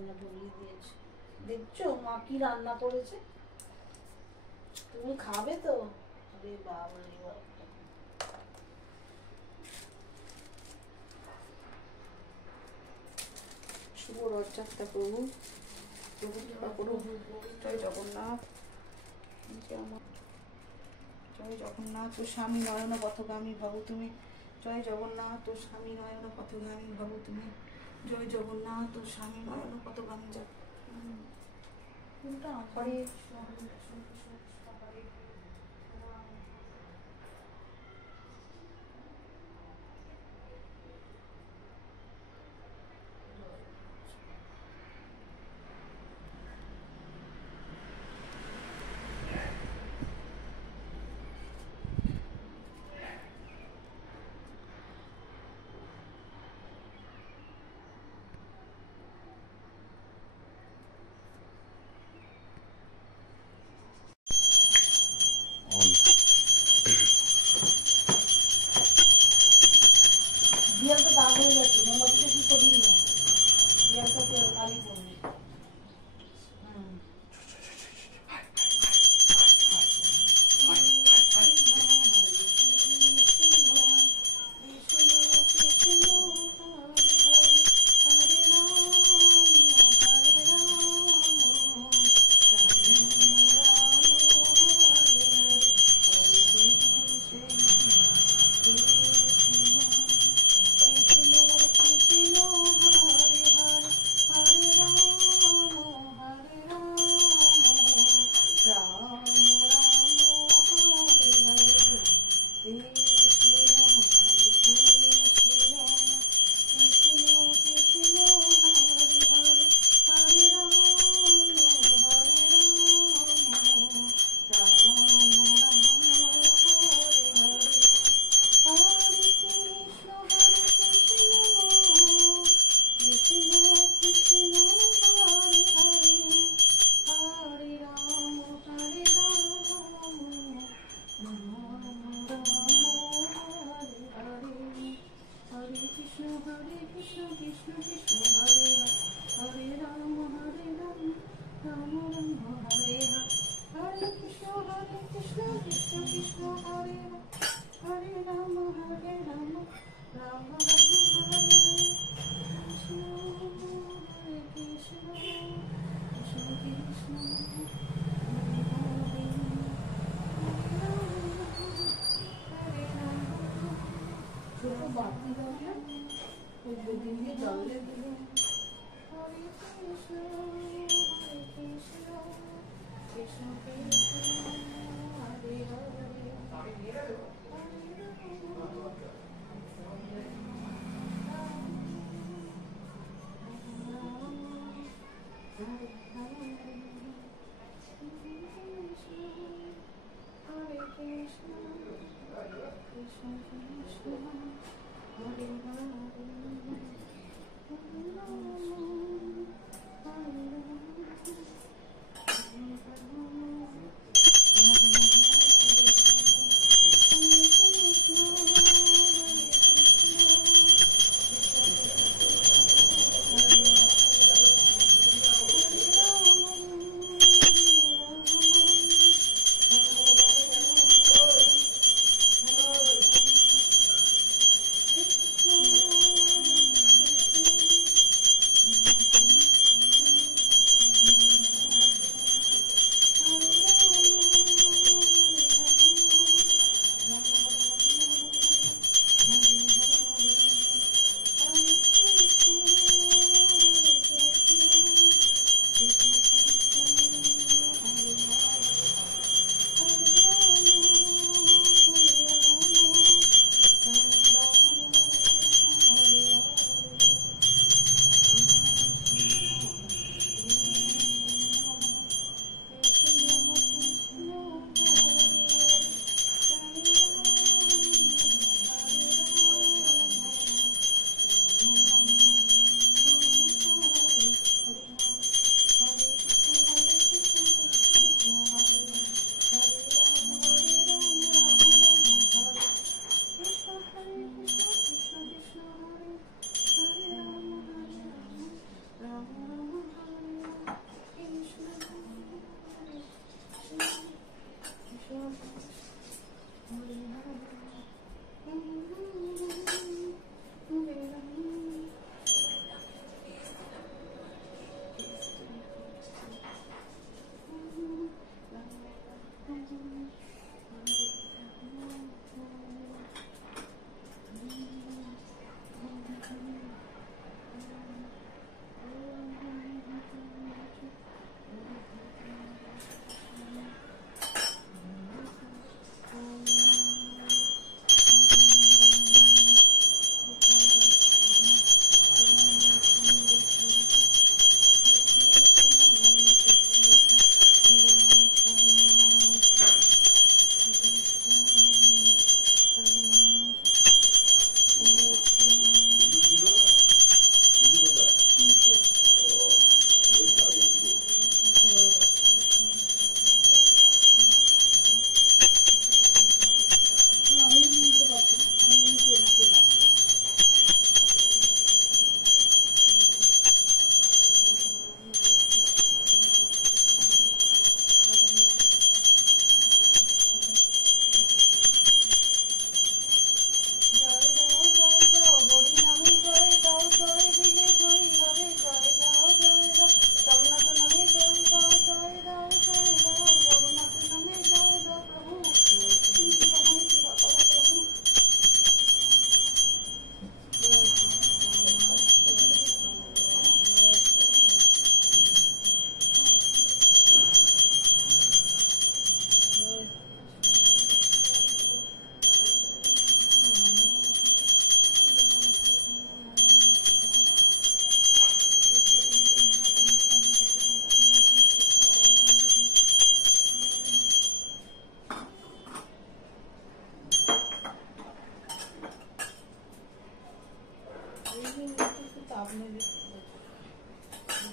বায়না ধরিয়ে দিয়েছে। দেখছো মা কি রান্না করেছে? তুমি খাবে তো? আরে বাবা রে বাবা, শুভ রথযাত্রা প্রভু, প্রভু কৃপা করুন। জয় জগন্নাথ, জয় জগন্নাথ। ও স্বামী নয়ন পথগামী ভব তুমি, জয় জগন্নাথ। ও স্বামী নয়ন পথগামী ভব তুমি, জয় জগন্নাথ। ও স্বামী নয়ন পথগামী হরে বিয়ালটা দাগ হয়ে যাচ্ছে, মোমবাতিটা কি করিনি না, বিয়ালটা কালি করবি।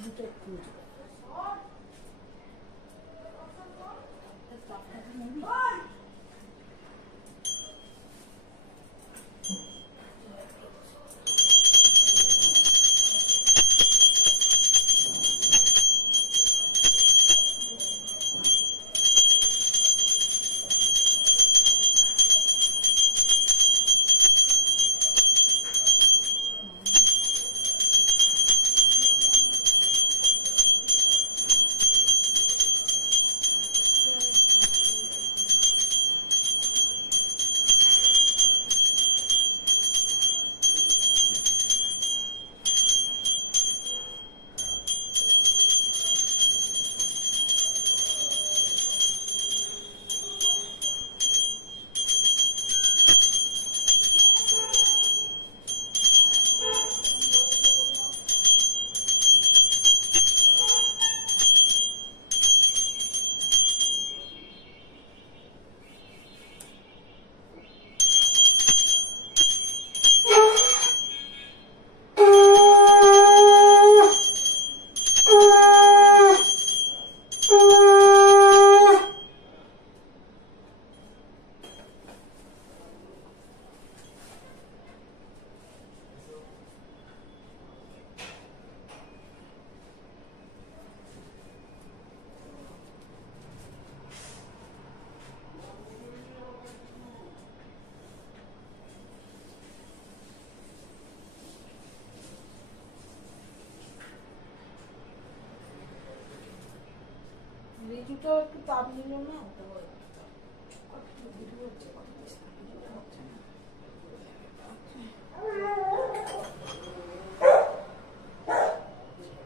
দুটো একটু উঁচু করে। তাপটা নিবি? রিজুটা একটু তাপ নিল না, তো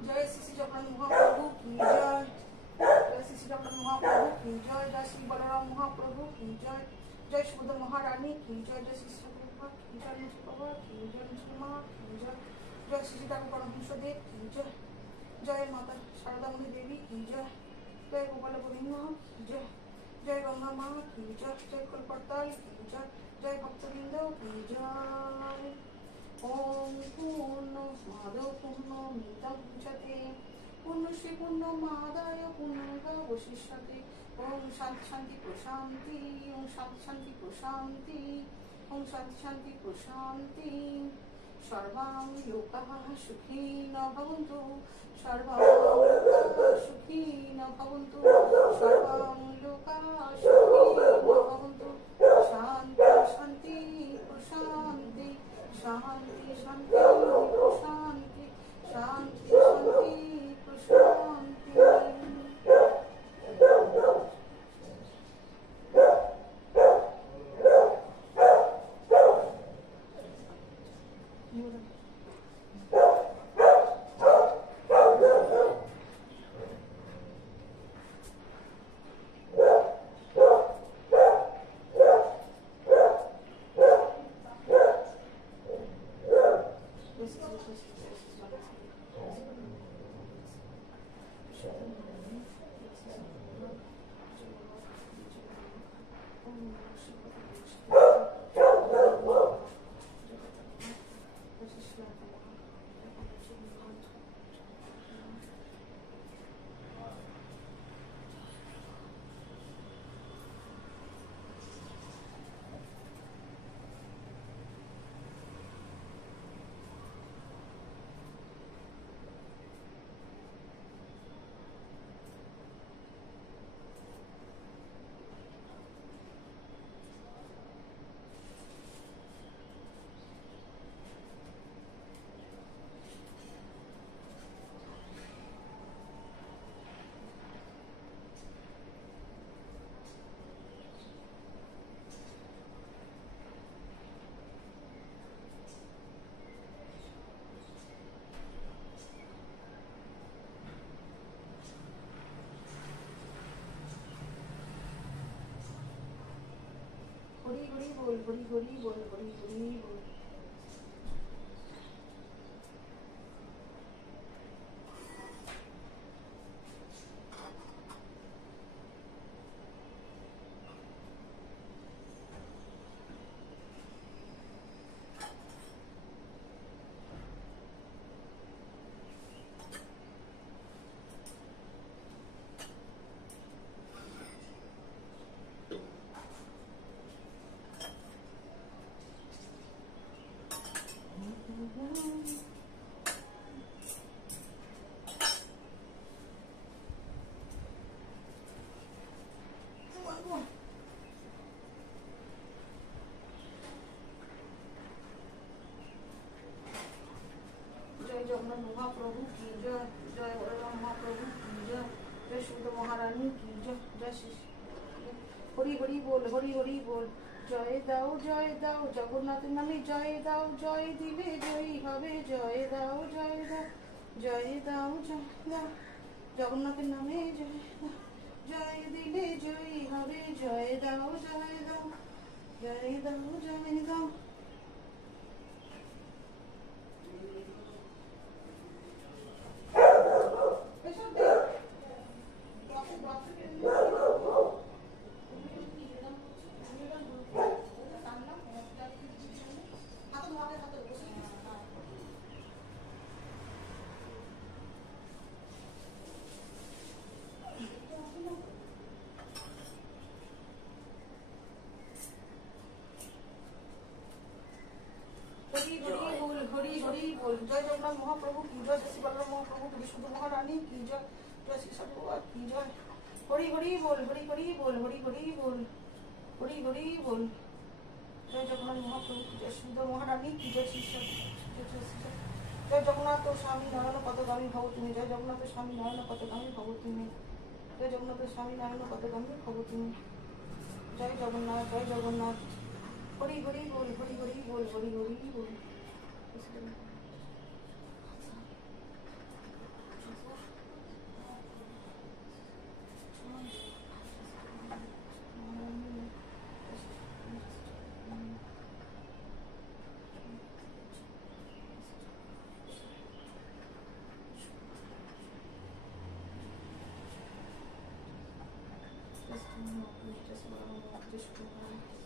जय श्री जगन्नाथ महाप्रभु की जय। जय श्री जगन्नाथ महाप्रभु की जय। जय श्री बलराम महाप्रभु की जय। जय सुभद्रा महारानी की जय। जय श्री प्रभुपाद की जय। मुझे बाबा की जय। मुझे माँ की जय। जय श्री ठाकुर परमहंसदेव की जय। जय माता शारदा मुनि देवी की जय। जय गोपाल गोविंद की जय। जय गंगा माँ की जय। जय कलपड़ताल की जय। जय भक्तवृंद की जय। ओम पूर्णमद पूर्णमिदं मुच्यते पूर्णस्य पूर्णमादाय पूर्णमेवावशिष्यते। ओम शांति शांति प्रशांति। ओम शांति शांति प्रशांति। ओम शांति शांति प्रशांति। सर्वां लोकाः सुखिनो भवन्तु। सर्वां लोकाः सुखिनो भवन्तु। सर्वां लोकाः सुखिनो भवन्तु। शांति शांति प्रशांति। शांति शांति प्रशांति। शांति शांति प्रशांति। हरि हरि बोल। हरि हरि बोल। हरि हरि बोल। महाप्रभु की जय, जय बलराम महाप्रभु की जय, जय सुभद्रा महारानी की जय, जय श्री हरि हरि बोल, हरि हरि बोल। জয় দাও জগন্নাথ নামে জয় দাও, জয় দিলে জয়ী হবে, জয় দাও জগন্নাথের নামে জয় দাও, জয় দিলে জয়ী হবে, জয় দাও জয় দাও জয় দাও। हरि हरि बोल। जय जगन्नाथ महाप्रभु की जय, जय श्री बलराम महाप्रभु की, विष्णु महारानी की जय, जय श्री सतगुरु की जय। हरि हरि बोल, हरि हरि बोल, हरि हरि बोल, हरि हरि बोल। जय जगन्नाथ महाप्रभु की जय, सुंदर महारानी की जय, श्री जय जगन्नाथ स्वामी नारायण पदगामी भव तुम्हें, जय जगन्नाथ स्वामी नारायण पदगामी भव तुम्हें, जय जगन्नाथ स्वामी नारायण पदगामी भव तुम्हें, जय जगन्नाथ जय जगन्नाथ। हरि हरि बोल, हरि हरि बोल, हरि हरि बोल। Just